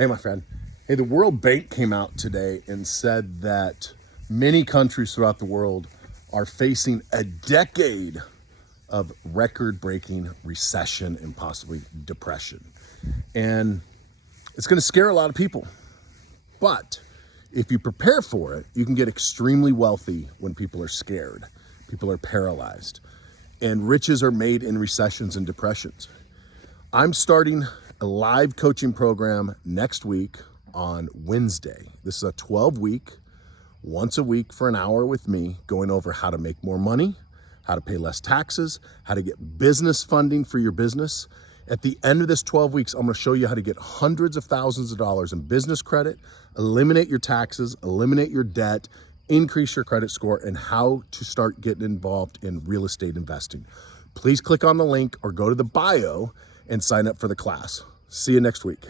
Hey, my friend. Hey, the World Bank came out today and said that many countries throughout the world are facing a decade of record-breaking recession and possibly depression. And it's going to scare a lot of people. But if you prepare for it, you can get extremely wealthy when people are scared. People are paralyzed. And riches are made in recessions and depressions. I'm starting a live coaching program next week on Wednesday. This is a 12-week, once a week for an hour with me, going over how to make more money, how to pay less taxes, how to get business funding for your business. At the end of this 12 weeks, I'm going to show you how to get hundreds of thousands of dollars in business credit, eliminate your taxes, eliminate your debt, increase your credit score, and how to start getting involved in real estate investing. Please click on the link or go to the bio and sign up for the class. See you next week.